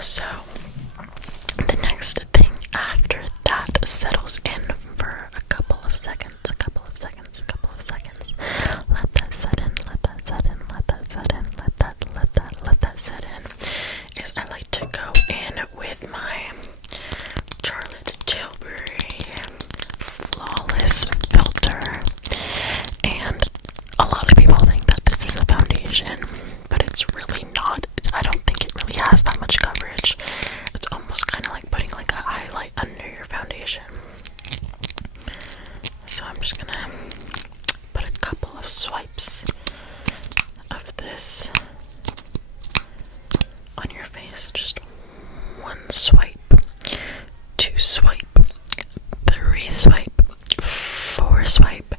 So the next thing after that settles in for a couple of seconds, let that set in, let that set in, is I like to go in with my Charlotte Tilbury Flawless Filter. And a lot of people think that this is a foundation, but it's really not. I don't think it really has that much coverage. It's almost kind of like putting like a highlight under your foundation. So I'm just gonna put a couple of swipes of this on your face. Just one swipe, two swipe, three swipe, four swipe,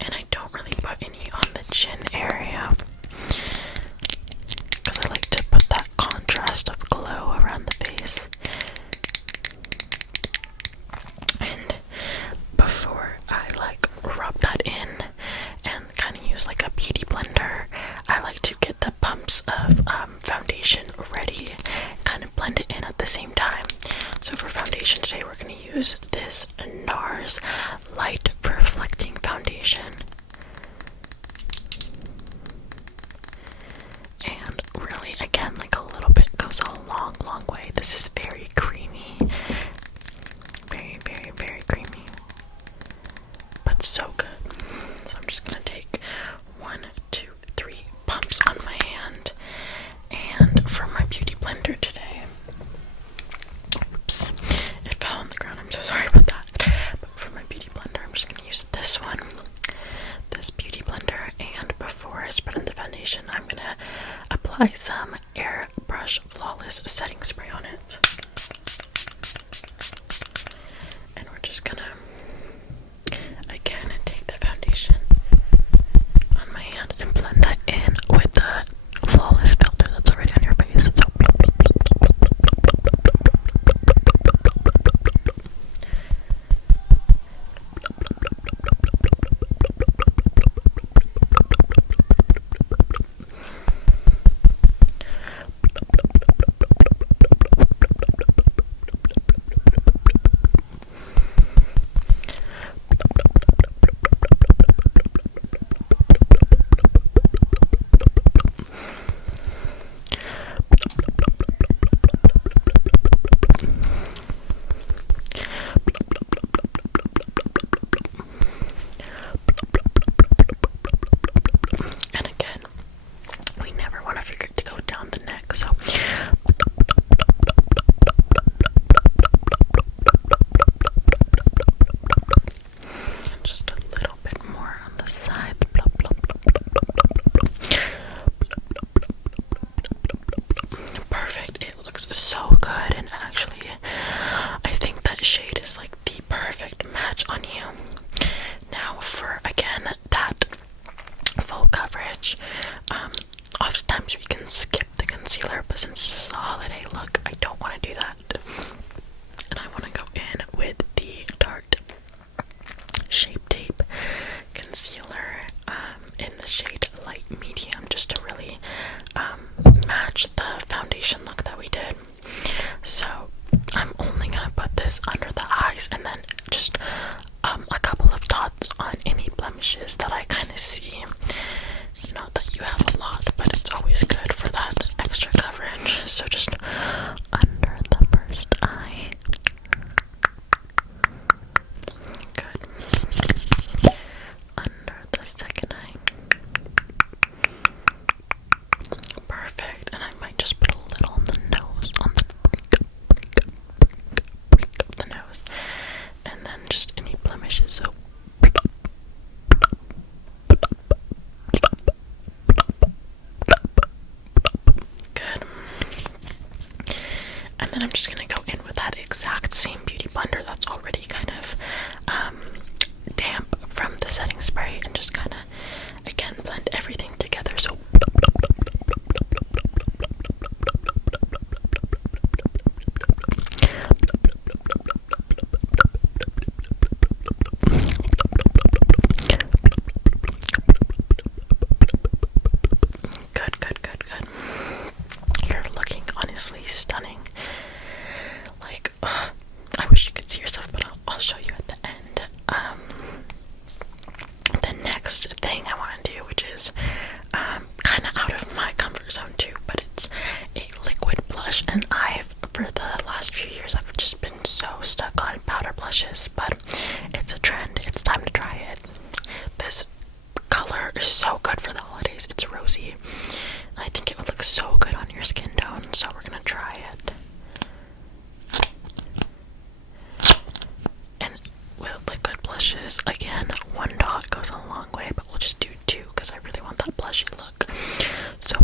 and I don't really put any on the chin area because I like to put that contrast of glow around the face. And before I like rub that in and kind of use like a beauty blender, I like to get the pumps of foundation ready, kind of blend it in at the same time. So for foundation today, we're going to use this NARS Light Reflecting Foundation. And really, again, like a little bit goes a long, long way. This is very creamy. Very, very, very creamy. But so good. So I'm just going to take 1, 2, 3 pumps on my hand. And for my beauty blender today, oops, it fell on the ground. I'm so sorry about that. But for my beauty blender, I'm just going to use this one, this beauty blender. And before I spread in the foundation, I'm going to apply some Airbrush Flawless Setting Spray on it. And we're just going to, again, take the foundation on my hand and blend that in with the Flawless filter that's already on your face. So, and again, we never want to forget to go down the neck, so just a little bit more on the side. Perfect. It looks so good, and actually I think that shade is like the perfect match on you. Now for, again, that full coverage, oftentimes we can skip the concealer, but since this is a holiday look, I don't want to do that. And I want to go in with the Tarte Shape Tape Concealer in the shade Light Medium, just to really match the foundation look that we did. So I'm only going to put this under the eyes and then just a couple of dots on any blemishes that I kind of see. Not that you have a lot, but it's always good for that extra coverage. So just under the first eye. Good. Under the second eye. Perfect. And I might just put a little on the nose, on the break of the nose. And then just any blemishes. So good. And then I'm just gonna go in with that exact same beauty blender that's already kind of damp from the setting spray, and just kind of, again, blend everything together. So good. You're looking honestly stunning. blush, and for the last few years, I've just been so stuck on powder blushes, but it's a trend. It's time to try it. This color is so good for the holidays. It's rosy. I think it would look so good on your skin tone, so we're gonna try it. And with liquid blushes, again, one dot goes a long way, but we'll just do two because I really want that blushy look. So,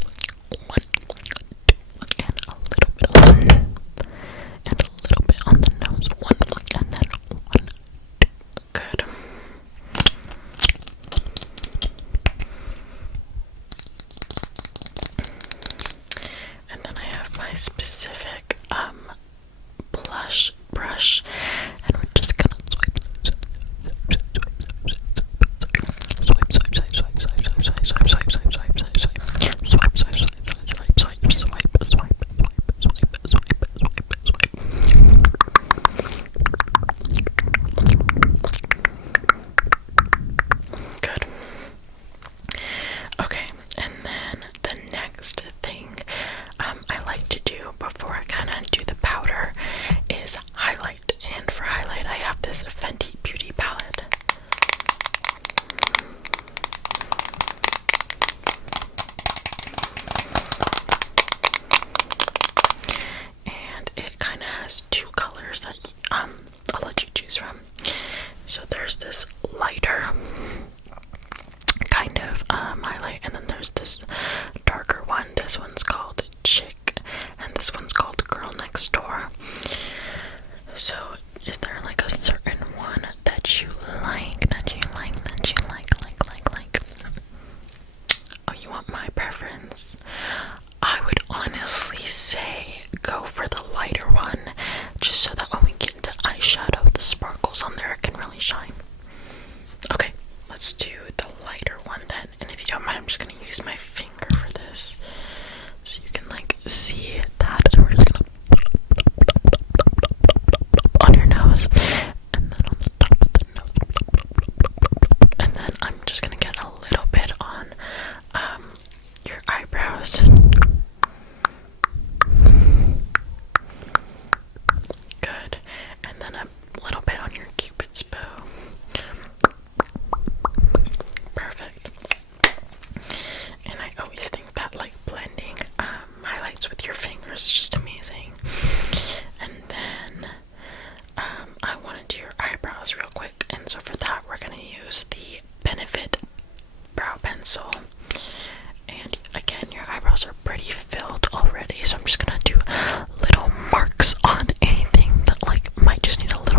one, two, and a little bit on the, and a little bit on the nose. One, and then one, two. Good. And then I have my specific blush brush, and we're just gonna swipe, Good. Okay, and then the next thing I like to do before I kind of do the powder is highlight. And for highlight, I have this Fenty Beauty palette. And it kind of has two colors that I'll let you choose from. So there's this lighter kind of highlight, and then there's this darker one. This one's called Chick, and this one's called Girl Next Door. So is there like a certain one that you like, Oh, you want my preference? I would honestly say go for the lighter one, just so that when we get into eyeshadow, the sparkles on there can really shine. Okay, let's do the lighter one then. And if you don't mind, I'm just gonna use my finger for this, so you can like see that. And we're just gonna on your nose, and then on the top of the nose, and then I'm just gonna get a little bit on your eyebrows. Good. And then a little bit on your cupid's bow. Perfect. And I always think that like blending highlights with your fingers is just amazing. And then I want to do your eyebrows real quick, and so for that we're going to use the Benefit brow pencil. And again, your eyebrows are pretty filled already, so I'm just gonna do little marks on anything that like might just need a little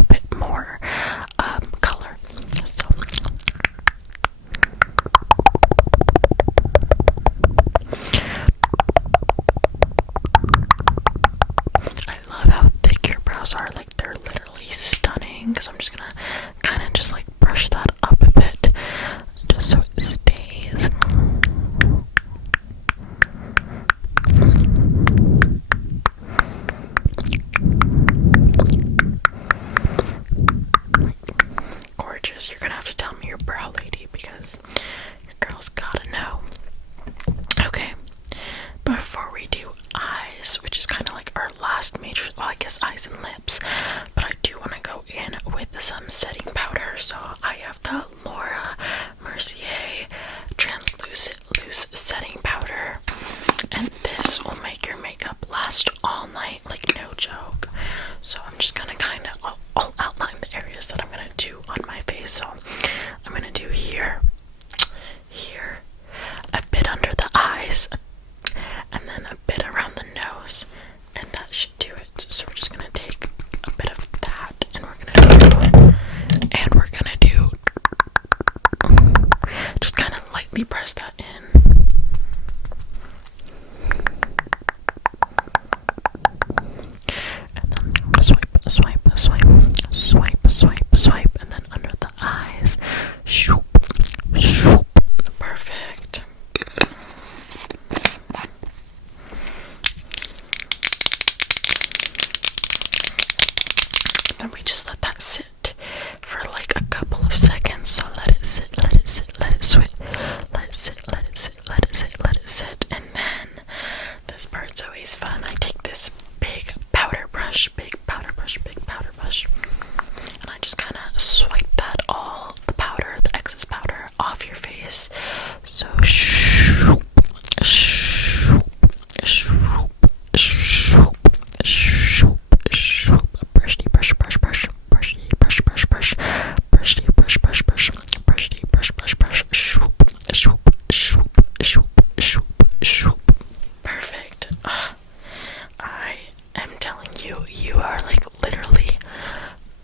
You are like literally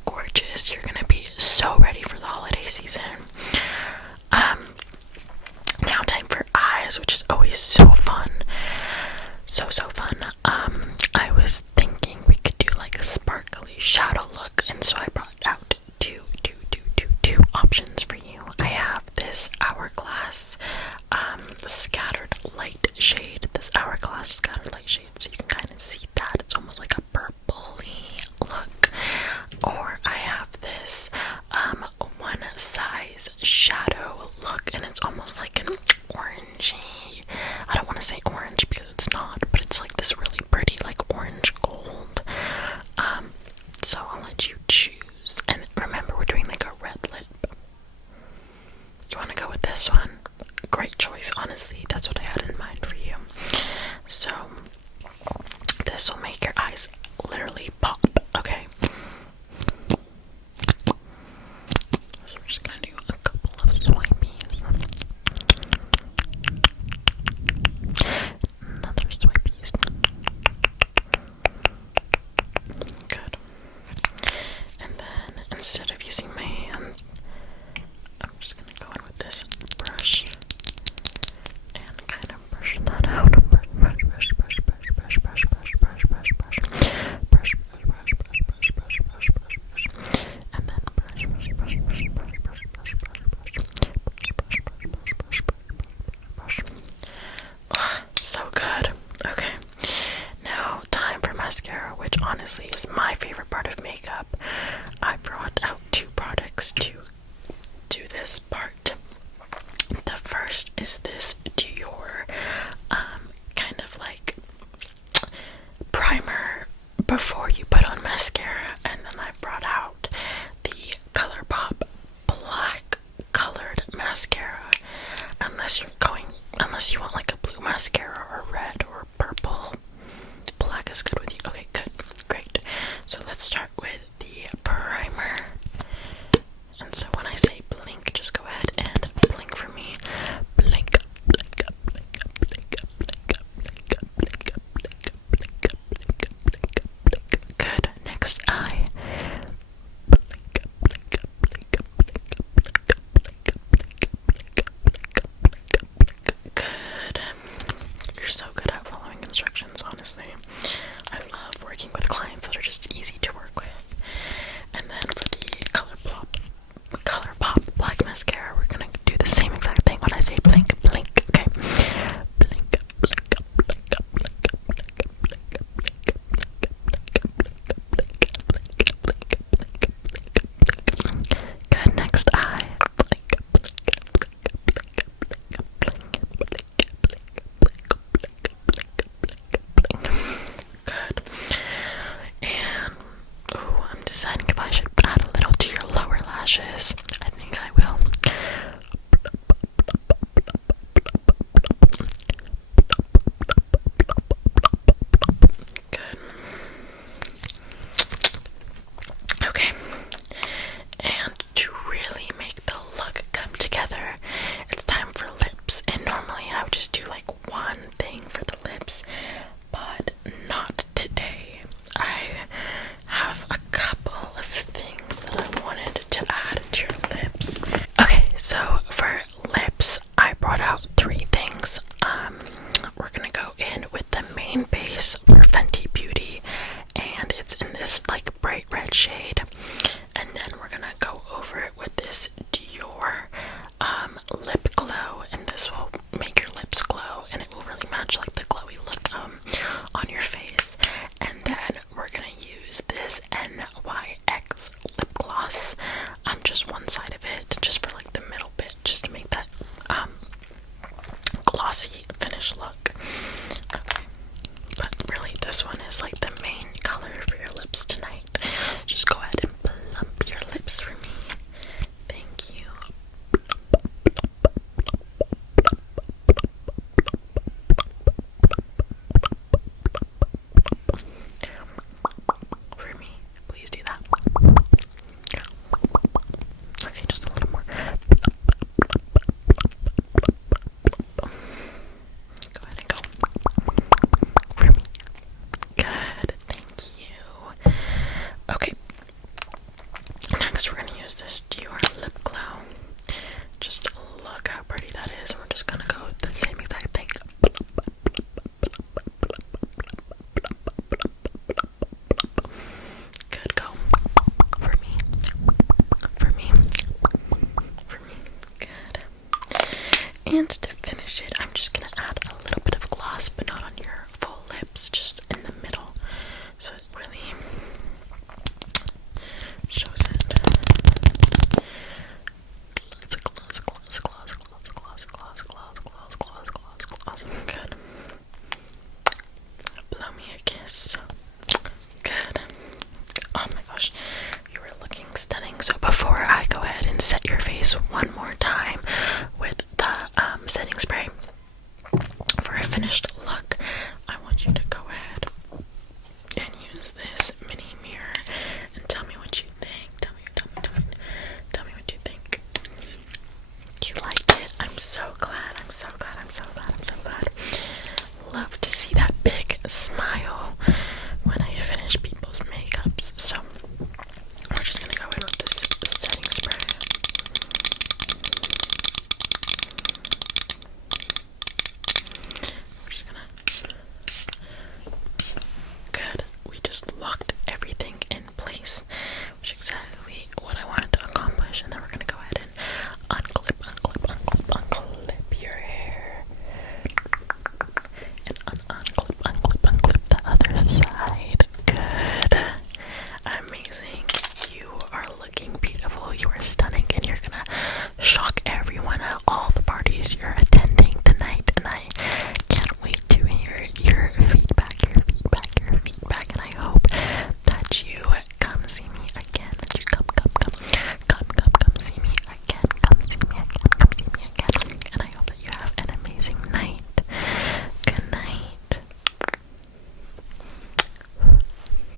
gorgeous. You're gonna be so ready for the holiday season. Now time for eyes, which is always so fun. So fun. I was thinking we could do like a sparkly shadow look, and so I brought out two options for you. I have this hourglass scattered light shade. This hourglass scattered light shade, so you can kind of see that. It's almost like a purpley look. Or I have this one size shadow look, and it's almost like an orangey. I don't want to say orange because it's not, but it's like this really pretty like orange gold. So I'll let you choose. And remember, we're doing like a red lip. You want to go with this one? Great choice, honestly. That's what I had in mind for you. So this will make your eyes literally pop, okay? So we're just gonna do a couple of swipies. Another swipies. Good. And then instead of using my hands, I'm just gonna go in with this brush and kind of brush that out. And then so good. Okay, now time for mascara, which honestly is my favorite part of makeup. I brought out two products to do this part. The first is this Dior kind of like primer before you put on mascara, and then I brought out the ColourPop black colored mascara. Unless you want like a blue mascara or red or purple, black is good with you. Okay, good, great. So let's start with the primer. And so when I say blink, just go ahead and blink for me. Blink, blink, blink, blink, blink, blink, blink, blink, blink, blink, blink. Good. Next eye. set your face one more time with the setting spray. For a finished look, I want you to go ahead and use this mini mirror and tell me what you think. Tell me what you think. You liked it? I'm so glad. I'm so glad. Love to see that big smile when I finish people's makeups. So we're just gonna go in with this setting spray. We're just gonna. Good. We just locked everything in place, which is exactly what I wanted to accomplish. And then we're gonna go ahead and unclip your hair, and unclip the other side.